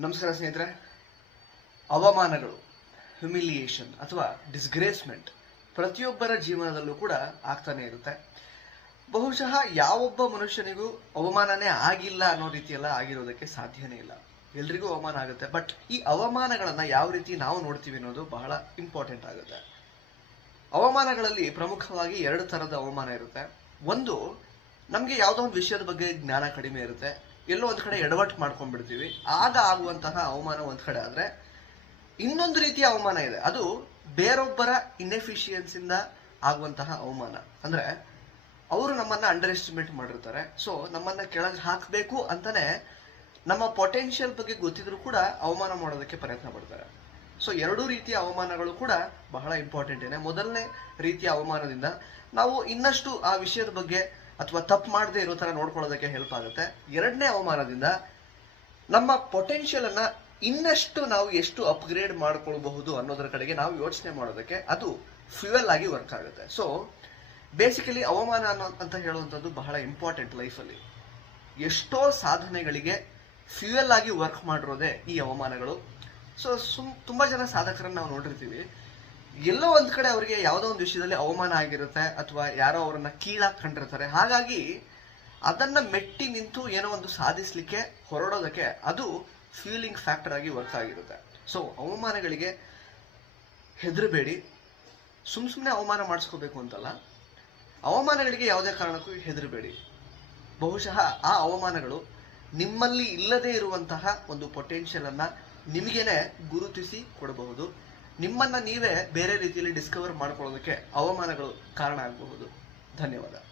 ನಮಸ್ಕಾರ ಸ್ನೇಹಿತರೆ. ಅವಮಾನಗಳು ಹ್ಯುಮಿಲಿಯೇಷನ್ ಅಥವಾ ಡಿಸ್ಗ್ರೇಸ್ಮೆಂಟ್ ಪ್ರತಿಯೊಬ್ಬರ ಜೀವನದಲ್ಲೂ ಕೂಡ ಆಗ್ತಾನೆ ಇರುತ್ತೆ. ಬಹುಶಃ ಯಾವೊಬ್ಬ ಮನುಷ್ಯನಿಗೂ ಅವಮಾನನೇ ಆಗಿಲ್ಲ ಅನ್ನೋ ರೀತಿಯೆಲ್ಲ ಆಗಿರೋದಕ್ಕೆ ಸಾಧ್ಯನೇ ಇಲ್ಲ. ಎಲ್ರಿಗೂ ಅವಮಾನ ಆಗುತ್ತೆ. ಬಟ್ ಈ ಅವಮಾನಗಳನ್ನ ಯಾವ ರೀತಿ ನಾವು ನೋಡ್ತೀವಿ ಅನ್ನೋದು ಬಹಳ ಇಂಪಾರ್ಟೆಂಟ್ ಆಗುತ್ತೆ. ಅವಮಾನಗಳಲ್ಲಿ ಪ್ರಮುಖವಾಗಿ ಎರಡು ತರದ ಅವಮಾನ ಇರುತ್ತೆ. ಒಂದು, ನಮಗೆ ಯಾವುದೋ ಒಂದು ವಿಷಯದ ಬಗ್ಗೆ ಜ್ಞಾನ ಕಡಿಮೆ ಇರುತ್ತೆ. ಎಲ್ಲೋ ಒಂದು ಕಡೆ ಎಡವಟ್ಟು ಮಾಡ್ಕೊಂಡ್ಬಿಡ್ತೀವಿ. ಆಗ ಆಗುವಂತಹ ಅವಮಾನ ಒಂದು ಕಡೆ ಆದರೆ ಇನ್ನೊಂದು ರೀತಿಯ ಅವಮಾನ ಇದೆ. ಅದು ಬೇರೊಬ್ಬರ ಇನ್ಎಫಿಷಿಯನ್ಸಿಂದ ಆಗುವಂತಹ ಅವಮಾನ. ಅಂದ್ರೆ ಅವರು ನಮ್ಮನ್ನ ಅಂಡರ್ ಎಸ್ಟಿಮೇಟ್ ಮಾಡಿರ್ತಾರೆ. ಸೊ ನಮ್ಮನ್ನ ಕೆಳಗೆ ಹಾಕಬೇಕು ಅಂತಲೇ ನಮ್ಮ ಪೊಟೆನ್ಷಿಯಲ್ ಬಗ್ಗೆ ಗೊತ್ತಿದ್ರು ಕೂಡ ಅವಮಾನ ಮಾಡೋದಕ್ಕೆ ಪ್ರಯತ್ನ ಪಡ್ತಾರೆ. ಸೊ ಎರಡೂ ರೀತಿಯ ಅವಮಾನಗಳು ಕೂಡ ಬಹಳ ಇಂಪಾರ್ಟೆಂಟ್ ಏನೇ. ಮೊದಲನೇ ರೀತಿಯ ಅವಮಾನದಿಂದ ನಾವು ಇನ್ನಷ್ಟು ಆ ವಿಷಯದ ಬಗ್ಗೆ ಅಥವಾ ತಪ್ಪು ಮಾಡದೆ ಇರೋ ತರ ನೋಡ್ಕೊಳ್ಳೋದಕ್ಕೆ ಹೆಲ್ಪ್ ಆಗುತ್ತೆ. ಎರಡನೇ ಅವಮಾನದಿಂದ ನಮ್ಮ ಪೊಟೆನ್ಷಿಯಲನ್ನು ಇನ್ನಷ್ಟು ನಾವು ಎಷ್ಟು ಅಪ್ಗ್ರೇಡ್ ಮಾಡ್ಕೊಳ್ಬಹುದು ಅನ್ನೋದರ ಕಡೆಗೆ ನಾವು ಯೋಚನೆ ಮಾಡೋದಕ್ಕೆ ಅದು ಫ್ಯೂಯಲ್ ಆಗಿ ವರ್ಕ್ ಆಗುತ್ತೆ. ಸೊ ಬೇಸಿಕಲಿ ಅವಮಾನ ಅನ್ನೋ ಅಂತ ಹೇಳುವಂಥದ್ದು ಬಹಳ ಇಂಪಾರ್ಟೆಂಟ್ ಲೈಫಲ್ಲಿ ಎಷ್ಟೋ ಸಾಧನೆಗಳಿಗೆ ಫ್ಯೂಯಲ್ ಆಗಿ ವರ್ಕ್ ಮಾಡಿರೋದೇ ಈ ಅವಮಾನಗಳು. ಸೊ ಸುಮ್, ತುಂಬಾ ಜನ ಸಾಧಕರನ್ನ ನಾವು ನೋಡಿರ್ತೀವಿ. ಎಲ್ಲೋ ಒಂದ್ ಕಡೆ ಅವರಿಗೆ ಯಾವುದೋ ಒಂದು ವಿಷಯದಲ್ಲಿ ಅವಮಾನ ಆಗಿರುತ್ತೆ ಅಥವಾ ಯಾರೋ ಅವರನ್ನ ಕೀಳಾಗಿ ಕಂಡಿರ್ತಾರೆ. ಹಾಗಾಗಿ ಅದನ್ನ ಮೆಟ್ಟಿ ನಿಂತು ಏನೋ ಒಂದು ಸಾಧಿಸ್ಲಿಕ್ಕೆ, ಹೊರಡೋದಕ್ಕೆ ಅದು ಫೀಲಿಂಗ್ ಫ್ಯಾಕ್ಟರ್ ಆಗಿ ವರ್ಕ್ ಆಗಿರುತ್ತೆ. ಸೊ ಅವಮಾನಗಳಿಗೆ ಹೆದರಬೇಡಿ. ಸುಮ್ ಸುಮ್ಮನೆ ಅವಮಾನ ಮಾಡಿಸ್ಕೋಬೇಕು ಅಂತಲ್ಲ. ಅವಮಾನಗಳಿಗೆ ಯಾವುದೇ ಕಾರಣಕ್ಕೂ ಹೆದರಬೇಡಿ. ಬಹುಶಃ ಆ ಅವಮಾನಗಳು ನಿಮ್ಮಲ್ಲಿ ಇಲ್ಲದೇ ಇರುವಂತಹ ಒಂದು ಪೊಟೆನ್ಷಿಯಲನ್ನು ನಿಮಗೇನೆ ಗುರುತಿಸಿ ಕೊಡಬಹುದು. ನಿಮ್ಮನ್ನ ನೀವೇ ಬೇರೆ ರೀತಿಯಲ್ಲಿ ಡಿಸ್ಕವರ್ ಮಾಡ್ಕೊಳ್ಳೋದಕ್ಕೆ ಅವಮಾನಗಳು ಕಾರಣ ಆಗಬಹುದು. ಧನ್ಯವಾದ.